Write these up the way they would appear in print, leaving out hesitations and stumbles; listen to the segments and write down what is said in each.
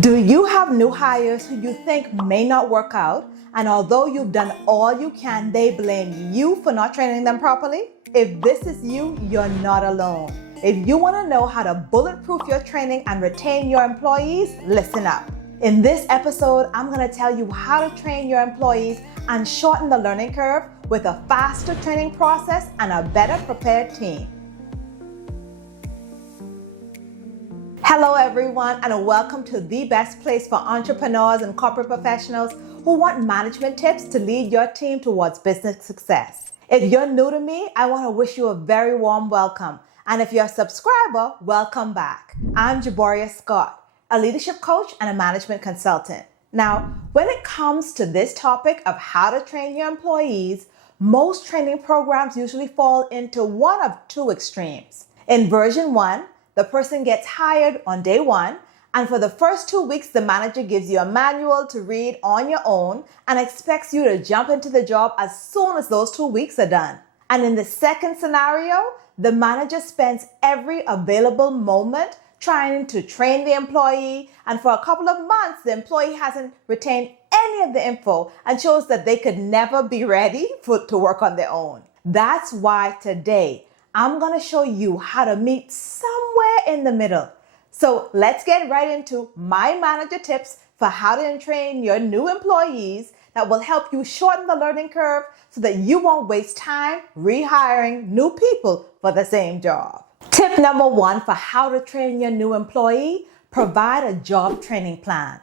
Do you have new hires who you think may not work out, and although you've done all you can, they blame you for not training them properly? If this is you, you're not alone. If you want to know how to bulletproof your training and retain your employees, listen up. In this episode, I'm going to tell you how to train your employees and shorten the learning curve with a faster training process and a better prepared team. Hello everyone, and welcome to the best place for entrepreneurs and corporate professionals who want management tips to lead your team towards business success. If you're new to me, I want to wish you a very warm welcome. And if you're a subscriber, welcome back. I'm Jaboria Scott, a leadership coach and a management consultant. Now, when it comes to this topic of how to train your employees, most training programs usually fall into one of two extremes. In version 1, the person gets hired on day 1, and for the first 2 weeks, the manager gives you a manual to read on your own and expects you to jump into the job as soon as those 2 weeks are done. And in the second scenario, the manager spends every available moment trying to train the employee, and for a couple of months, the employee hasn't retained any of the info and shows that they could never be ready to work on their own. That's why today, I'm going to show you how to meet somewhere in the middle. So let's get right into my manager tips for how to train your new employees that will help you shorten the learning curve so that you won't waste time rehiring new people for the same job. Tip number 1 for how to train your new employee: provide a job training plan.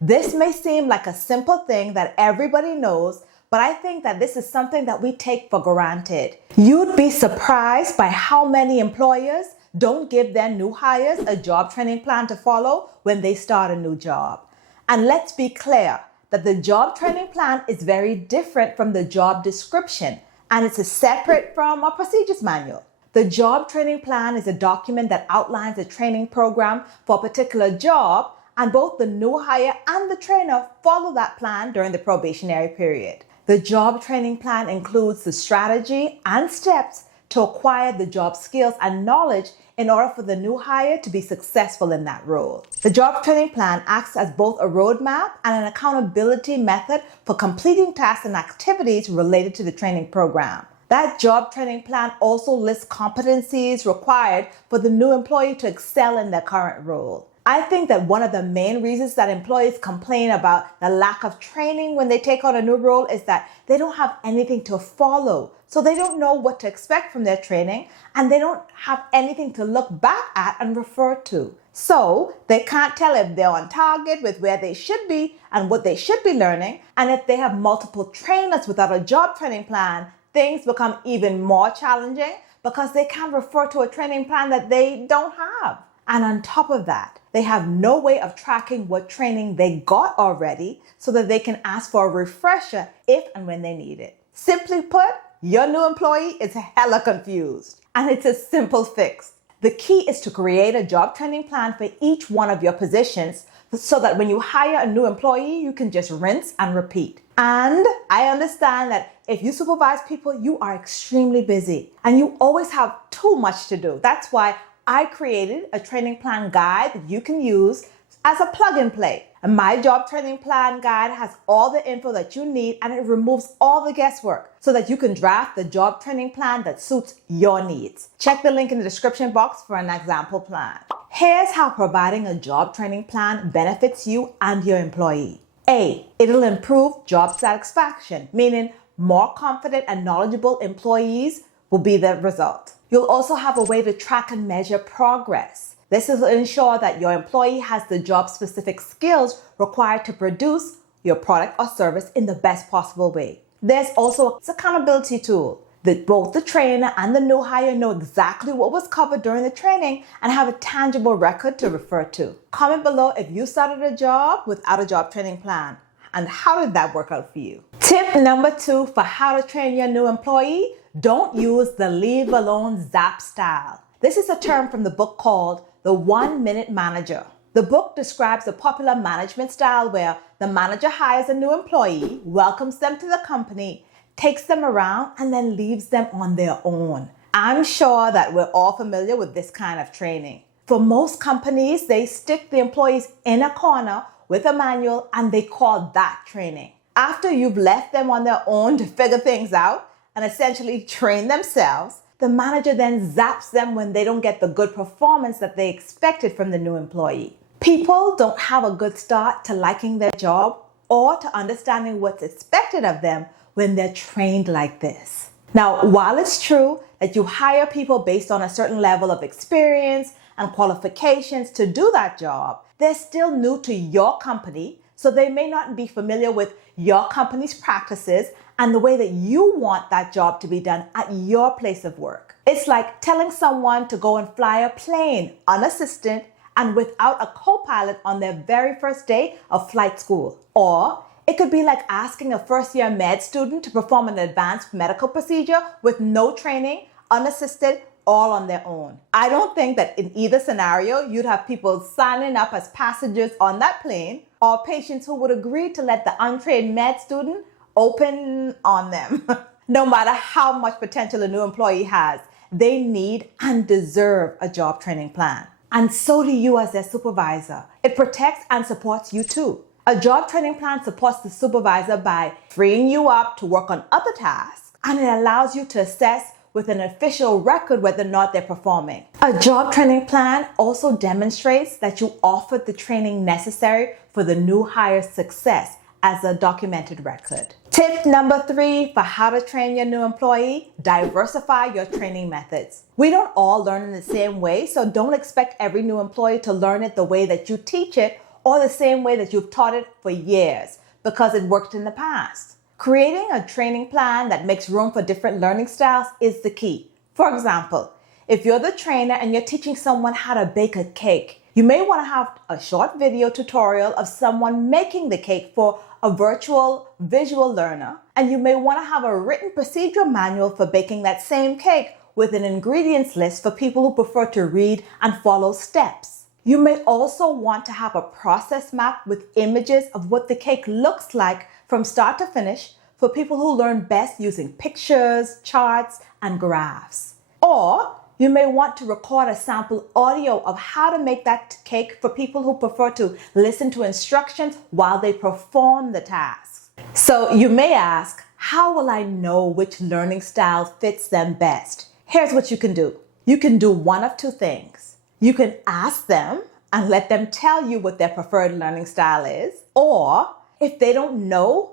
This may seem like a simple thing that everybody knows, but I think that this is something that we take for granted. You'd be surprised by how many employers don't give their new hires a job training plan to follow when they start a new job. And let's be clear that the job training plan is very different from the job description, and it's separate from a procedures manual. The job training plan is a document that outlines a training program for a particular job, and both the new hire and the trainer follow that plan during the probationary period. The job training plan includes the strategy and steps to acquire the job skills and knowledge in order for the new hire to be successful in that role. The job training plan acts as both a roadmap and an accountability method for completing tasks and activities related to the training program. That job training plan also lists competencies required for the new employee to excel in their current role. I think that one of the main reasons that employees complain about the lack of training when they take on a new role is that they don't have anything to follow. So they don't know what to expect from their training, and they don't have anything to look back at and refer to. So they can't tell if they're on target with where they should be and what they should be learning. And if they have multiple trainers without a job training plan, things become even more challenging because they can't refer to a training plan that they don't have. And on top of that, they have no way of tracking what training they got already so that they can ask for a refresher if and when they need it. Simply put, your new employee is hella confused, and it's a simple fix. The key is to create a job training plan for each one of your positions so that when you hire a new employee, you can just rinse and repeat. And I understand that if you supervise people, you are extremely busy and you always have too much to do. That's why I created a training plan guide that you can use as a plug and play. And my job training plan guide has all the info that you need, and it removes all the guesswork so that you can draft the job training plan that suits your needs. Check the link in the description box for an example plan. Here's how providing a job training plan benefits you and your employee. A, it'll improve job satisfaction, meaning more confident and knowledgeable employees will be the result. You'll also have a way to track and measure progress. This will ensure that your employee has the job-specific skills required to produce your product or service in the best possible way. There's also an accountability tool that both the trainer and the new hire know exactly what was covered during the training and have a tangible record to refer to. Comment below if you started a job without a job training plan, and how did that work out for you? Tip number 2 for how to train your new employee: don't use the leave alone zap style. This is a term from the book called The 1 Minute Manager. The book describes a popular management style where the manager hires a new employee, welcomes them to the company, takes them around, and then leaves them on their own. I'm sure that we're all familiar with this kind of training. For most companies, they stick the employees in a corner with a manual and they call that training. After you've left them on their own to figure things out and essentially train themselves, the manager then zaps them when they don't get the good performance that they expected from the new employee. People don't have a good start to liking their job or to understanding what's expected of them when they're trained like this. Now, while it's true that you hire people based on a certain level of experience and qualifications to do that job, they're still new to your company, so they may not be familiar with your company's practices and the way that you want that job to be done at your place of work. It's like telling someone to go and fly a plane unassisted and without a co-pilot on their very first day of flight school. Or it could be like asking a first-year med student to perform an advanced medical procedure with no training, unassisted, all on their own. I don't think that in either scenario you'd have people signing up as passengers on that plane or patients who would agree to let the untrained med student open on them. No matter how much potential a new employee has, they need and deserve a job training plan. And so do you as their supervisor. It protects and supports you too. A job training plan supports the supervisor by freeing you up to work on other tasks, and it allows you to assess with an official record whether or not they're performing. A job training plan also demonstrates that you offered the training necessary for the new hire's success as a documented record. Tip number 3 for how to train your new employee: diversify your training methods. We don't all learn in the same way, so don't expect every new employee to learn it the way that you teach it or the same way that you've taught it for years because it worked in the past. Creating a training plan that makes room for different learning styles is the key. For example, if you're the trainer and you're teaching someone how to bake a cake, you may want to have a short video tutorial of someone making the cake for a virtual visual learner, and you may want to have a written procedural manual for baking that same cake with an ingredients list for people who prefer to read and follow steps. You may also want to have a process map with images of what the cake looks like from start to finish for people who learn best using pictures, charts, and graphs. Or you may want to record a sample audio of how to make that cake for people who prefer to listen to instructions while they perform the tasks. So you may ask, how will I know which learning style fits them best? Here's what you can do. You can do one of two things. You can ask them and let them tell you what their preferred learning style is. Or if they don't know,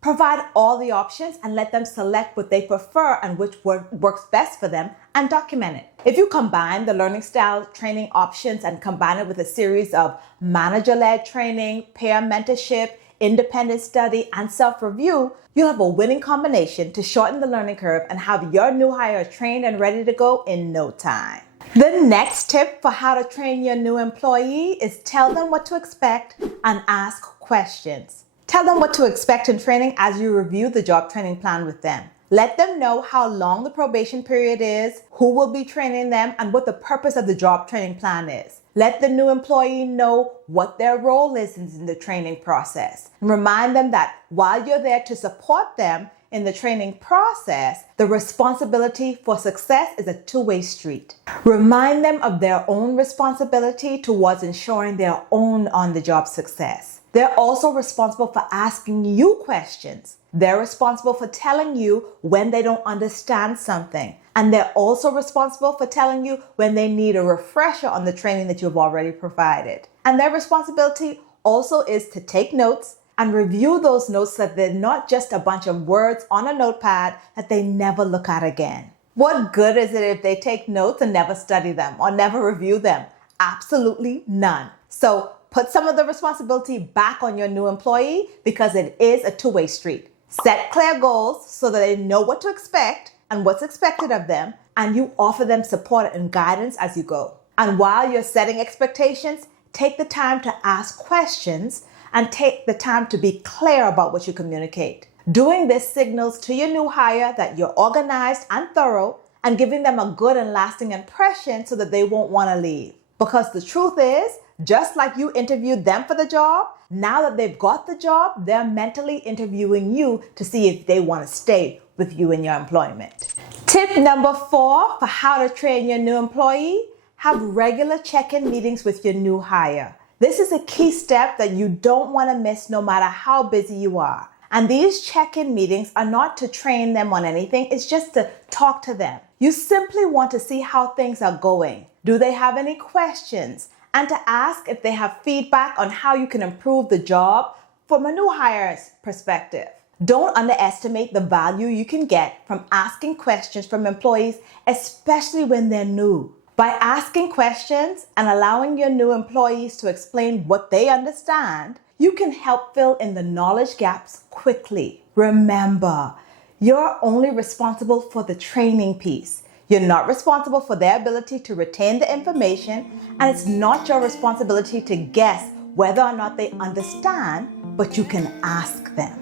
provide all the options and let them select what they prefer and which works best for them and document it. If you combine the learning style training options and combine it with a series of manager-led training, peer mentorship, independent study, and self-review, you'll have a winning combination to shorten the learning curve and have your new hire trained and ready to go in no time. The next tip for how to train your new employee is tell them what to expect and ask questions. Tell them what to expect in training as you review the job training plan with them. Let them know how long the probation period is, who will be training them, and what the purpose of the job training plan is. Let the new employee know what their role is in the training process. And remind them that while you're there to support them in the training process, the responsibility for success is a two-way street. Remind them of their own responsibility towards ensuring their own on-the-job success. They're also responsible for asking you questions. They're responsible for telling you when they don't understand something. And they're also responsible for telling you when they need a refresher on the training that you've already provided. And their responsibility also is to take notes and review those notes so that they're not just a bunch of words on a notepad that they never look at again. What good is it if they take notes and never study them or never review them? Absolutely none. So put some of the responsibility back on your new employee because it is a two-way street. Set clear goals so that they know what to expect and what's expected of them, and you offer them support and guidance as you go. And while you're setting expectations, take the time to ask questions and take the time to be clear about what you communicate. Doing this signals to your new hire that you're organized and thorough and giving them a good and lasting impression so that they won't want to leave. Because the truth is, just like you interviewed them for the job, now that they've got the job, they're mentally interviewing you to see if they want to stay with you in your employment. Tip number 4 for how to train your new employee: Have regular check-in meetings with your new hire. This is a key step that you don't want to miss no matter how busy you are. And these check-in meetings are not to train them on anything, it's just to talk to them. You simply want to see how things are going. Do they have any questions? And to ask if they have feedback on how you can improve the job from a new hire's perspective. Don't underestimate the value you can get from asking questions from employees, especially when they're new. By asking questions and allowing your new employees to explain what they understand, you can help fill in the knowledge gaps quickly. Remember, you're only responsible for the training piece. You're not responsible for their ability to retain the information, and it's not your responsibility to guess whether or not they understand, but you can ask them.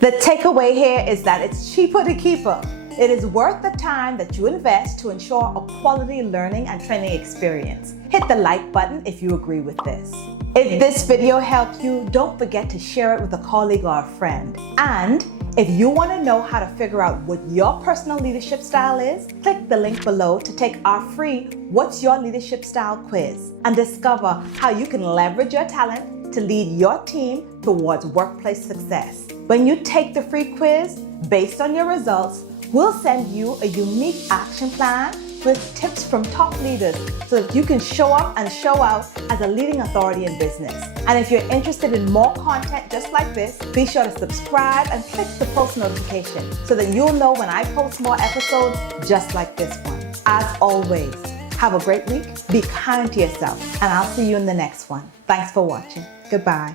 The takeaway here is that it's cheaper to keep them. It is worth the time that you invest to ensure a quality learning and training experience. Hit the like button if you agree with this. If this video helped you, don't forget to share it with a colleague or a friend. And if you want to know how to figure out what your personal leadership style is, click the link below to take our free What's Your Leadership Style quiz and discover how you can leverage your talent to lead your team towards workplace success. When you take the free quiz, based on your results, we'll send you a unique action plan with tips from top leaders so that you can show up and show out as a leading authority in business. And if you're interested in more content just like this, be sure to subscribe and click the post notification so that you'll know when I post more episodes just like this one. As always, have a great week, be kind to yourself, and I'll see you in the next one. Thanks for watching. Goodbye.